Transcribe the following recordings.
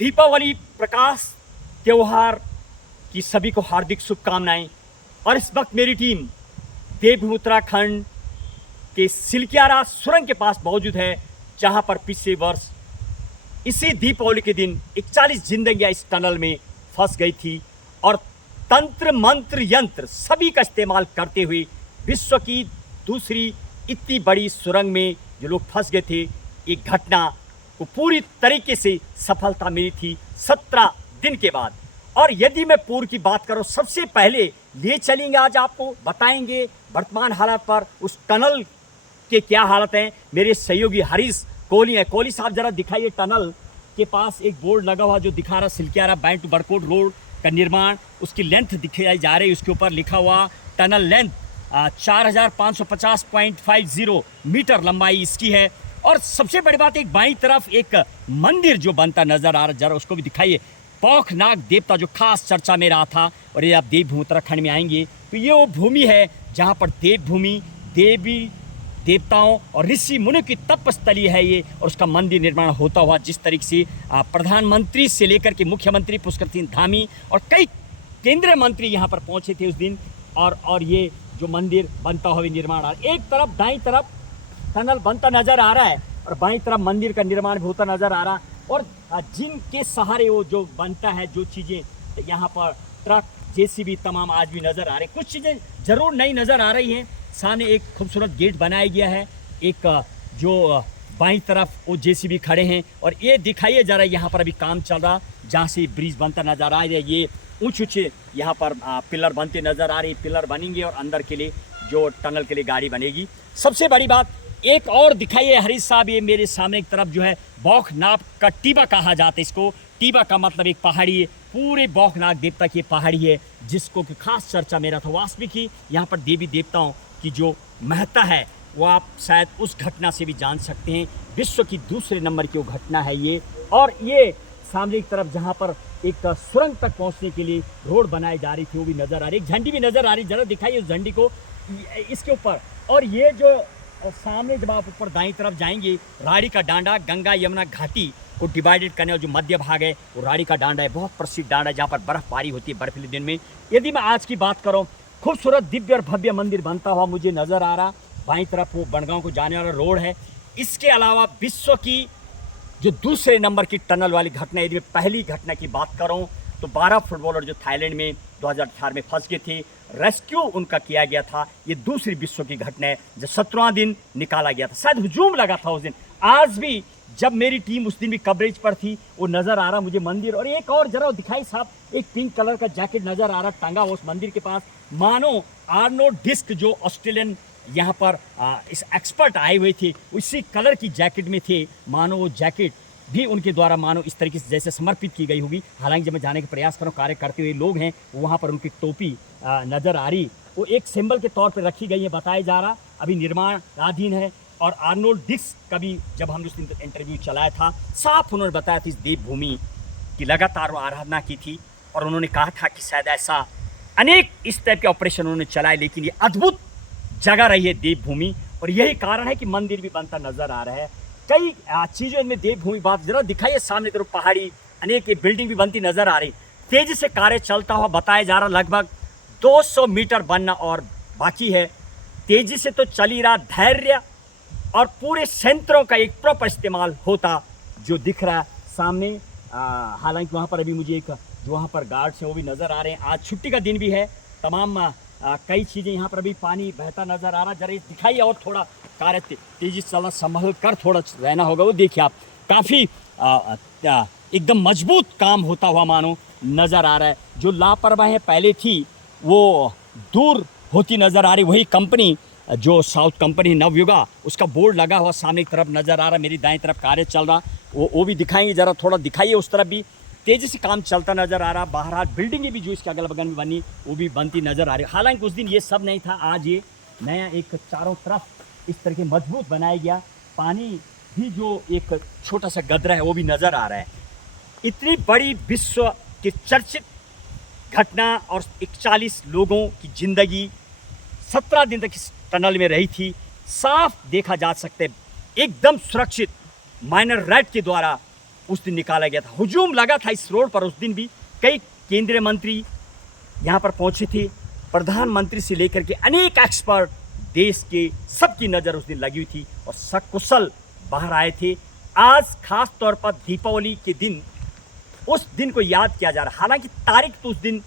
दीपावली प्रकाश त्योहार की सभी को हार्दिक शुभकामनाएं। और इस वक्त मेरी टीम देवभूमि उत्तराखंड के सिलक्यारा सुरंग के पास मौजूद है, जहां पर पिछले वर्ष इसी दीपावली के दिन 41 जिंदगियां इस टनल में फंस गई थी और तंत्र मंत्र यंत्र सभी का इस्तेमाल करते हुए विश्व की दूसरी इतनी बड़ी सुरंग में जो लोग फंस गए थे, एक घटना को पूरी तरीके से सफलता मिली थी 17 दिन के बाद। और यदि मैं पूर्व की बात करूं, सबसे पहले ले चलेंगे, आज आपको बताएंगे वर्तमान हालात पर उस टनल के क्या हालत हैं। मेरे सहयोगी हरीश कोहली हैं। कोहली साहब जरा दिखाइए, टनल के पास एक बोर्ड लगा हुआ जो दिखा रहा Silkyara bend to Barkot road का निर्माण, उसकी लेंथ दिखाई जा रही है। उसके ऊपर लिखा हुआ टनल लेंथ 4550.50 मीटर लंबाई इसकी है। और सबसे बड़ी बात, एक बाईं तरफ एक मंदिर जो बनता नजर आ रहा, जरा उसको भी दिखाइए। पौखनाग देवता जो खास चर्चा में रहा था। और ये आप देवभूमि उत्तराखंड में आएंगे तो ये वो भूमि है जहाँ पर देवभूमि, देवी देवताओं और ऋषि मुनि की तपस्थली है ये। और उसका मंदिर निर्माण होता हुआ जिस तरीके से प्रधानमंत्री से लेकर के मुख्यमंत्री पुष्कर सिंह धामी और कई केंद्रीय मंत्री यहाँ पर पहुँचे थे उस दिन। और ये जो मंदिर बनता हुआ निर्माण आ रहा है, एक तरफ दाईं तरफ टनल बनता नजर आ रहा है और बाईं तरफ मंदिर का निर्माण भी होता नजर आ रहा है। और जिनके सहारे वो जो बनता है, जो चीज़ें यहाँ पर ट्रक जेसीबी तमाम आज भी नज़र आ रहे, कुछ चीज़ें ज़रूर नई नज़र आ रही हैं। सामने एक खूबसूरत गेट बनाया गया है, एक जो बाईं तरफ वो जेसीबी खड़े हैं। और ये दिखाइए ज़रा, यहाँ पर अभी काम चल रहा, जहाँ से ब्रिज बनता नज़र आ रहा है। ये ऊँचे यहाँ पर पिलर बनते नज़र आ रहे, पिलर बनेंगे और अंदर के लिए जो टनल के लिए गाड़ी बनेगी। सबसे बड़ी बात एक और दिखाइए हरीश साहब, ये मेरे सामने एक तरफ जो है बौखनाग का टीबा कहा जाता है इसको। टीबा का मतलब एक पहाड़ी है, पूरे बौखनाग देवता की पहाड़ी है जिसको कि खास चर्चा में रहा था। वास्तविक ही यहाँ पर देवी देवताओं की जो महत्ता है वो आप शायद उस घटना से भी जान सकते हैं। विश्व की दूसरे नंबर की वो घटना है ये। और ये सामने की तरफ जहाँ पर एक सुरंग तक पहुँचने के लिए रोड बनाई जा रही थी वो भी नज़र आ रही, एक झंडी भी नज़र आ रही, जरा दिखाइए उस झंडी को इसके ऊपर। और ये जो सामने जब आप ऊपर दाईं तरफ जाएंगे, राड़ी का डांडा गंगा यमुना घाटी को डिवाइडेड करने और जो मध्य भाग है वो राड़ी का डांडा है, बहुत प्रसिद्ध डांडा है जहाँ पर बर्फबारी होती है बर्फीले दिन में। यदि मैं आज की बात करूँ, खूबसूरत दिव्य और भव्य मंदिर बनता हुआ मुझे नज़र आ रहा। बाईं तरफ वो बनगांव को जाने वाला रोड है। इसके अलावा विश्व की जो दूसरे नंबर की टनल वाली घटना, यदि मैं पहली घटना की बात करूँ तो 12 फुटबॉलर जो थाईलैंड में 2018 में फंस गए थे, रेस्क्यू उनका किया गया था। ये दूसरी विश्व की घटना है जब 17वां दिन निकाला गया था, शायद हुजूम लगा था उस दिन। आज भी जब मेरी टीम उस दिन भी कवरेज पर थी, वो नज़र आ रहा मुझे मंदिर। और एक और जरा दिखाई साहब, एक पिंक कलर का जैकेट नज़र आ रहा टंगा उस मंदिर के पास, मानो आर्नो डिस्क जो ऑस्ट्रेलियन यहाँ पर इस एक्सपर्ट आए हुए थे उसी कलर की जैकेट में थे। मानो वो जैकेट भी उनके द्वारा मानो इस तरीके से जैसे समर्पित की गई होगी। हालांकि जब मैं जाने का प्रयास करूँ, कार्य करते हुए लोग हैं वहाँ पर उनकी टोपी नज़र आ रही, वो एक सिंबल के तौर पर रखी गई है, बताया जा रहा अभी निर्माणाधीन है। और आर्नोल्ड डिस्क का भी जब हमने उस दिन इंटरव्यू चलाया था, साफ उन्होंने बताया था इस देवभूमि की लगातार वो आराधना की थी। और उन्होंने कहा था कि शायद ऐसा अनेक इस टाइप के ऑपरेशन उन्होंने चलाए, लेकिन ये अद्भुत जगह रही है देवभूमि। और यही कारण है कि मंदिर भी बनता नज़र आ रहा है। कई चीज़ों इनमें देवभूमि बात जरा दिखाइए, सामने तरफ पहाड़ी अनेक बिल्डिंग भी बनती नज़र आ रही, तेज़ी से कार्य चलता हुआ बताया जा रहा। लगभग 200 मीटर बनना और बाकी है, तेज़ी से तो चल ही रहा। धैर्य और पूरे संयंत्रों का एक प्रॉपर इस्तेमाल होता जो दिख रहा है सामने। हालांकि वहाँ पर अभी मुझे एक जो वहाँ पर गार्ड्स हैं वो भी नज़र आ रहे हैं। आज छुट्टी का दिन भी है, तमाम कई चीज़ें यहाँ पर अभी पानी बहता नज़र आ रहा। जरा दिखाइए और थोड़ा कार्य तेज़ी से चलना, संभल कर थोड़ा रहना होगा। वो देखिए आप, काफ़ी एकदम मजबूत काम होता हुआ मानो नज़र आ रहा है। जो लापरवाही पहले थी वो दूर होती नज़र आ रही। वही कंपनी जो साउथ कंपनी नवयुगा, उसका बोर्ड लगा हुआ सामने की तरफ नज़र आ रहा। मेरी दाएं तरफ कार्य चल रहा, वो भी दिखाएंगे, ज़रा थोड़ा दिखाइए उस तरफ भी तेज़ी से काम चलता नज़र आ रहा। बाहर बिल्डिंगें भी जो इसके अगल बगल में बनी वो भी बनती नज़र आ रही। हालांकि उस दिन ये सब नहीं था, आज ये नया एक चारों तरफ इस तरह के मजबूत बनाया गया। पानी भी जो एक छोटा सा गदरा है वो भी नज़र आ रहा है। इतनी बड़ी विश्व की चर्चित घटना और 41 लोगों की ज़िंदगी 17 दिन तक इस टनल में रही थी। साफ देखा जा सकता है एकदम सुरक्षित माइनर रैट के द्वारा उस दिन निकाला गया था। हुजूम लगा था इस रोड पर उस दिन भी। कई केंद्रीय मंत्री यहाँ पर पहुंचे थे, प्रधानमंत्री से लेकर के अनेक एक्सपर्ट, देश के सबकी नज़र उस दिन लगी हुई थी और सकुशल बाहर आए थे। आज खास तौर पर दीपावली के दिन उस दिन को याद किया जा रहा है। हालांकि तारीख तो उस दिन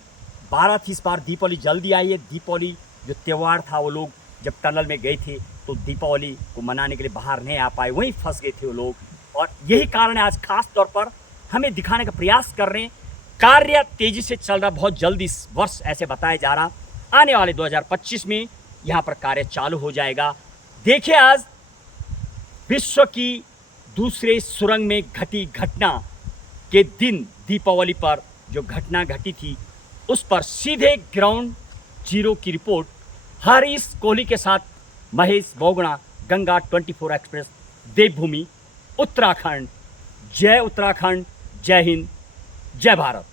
12 थी, इस बार दीपावली जल्दी आई है। दीपावली जो त्यौहार था, वो लोग जब टनल में गए थे तो दीपावली को मनाने के लिए बाहर नहीं आ पाए, वहीं फंस गए थे वो लोग। और यही कारण है आज खास तौर पर हमें दिखाने का प्रयास कर रहे हैं। कार्य तेजी से चल रहा, बहुत जल्दी इस वर्ष ऐसे बताया जा रहा, आने वाले 2025 में यहाँ पर कार्य चालू हो जाएगा। देखिए आज विश्व की दूसरे सुरंग में घटी घटना के दिन दीपावली पर जो घटना घटी थी, उस पर सीधे ग्राउंड जीरो की रिपोर्ट हरीश कोहली के साथ महेश बोगड़ा, गंगा 24 एक्सप्रेस, देवभूमि उत्तराखंड। जय उत्तराखंड, जय हिंद, जय भारत।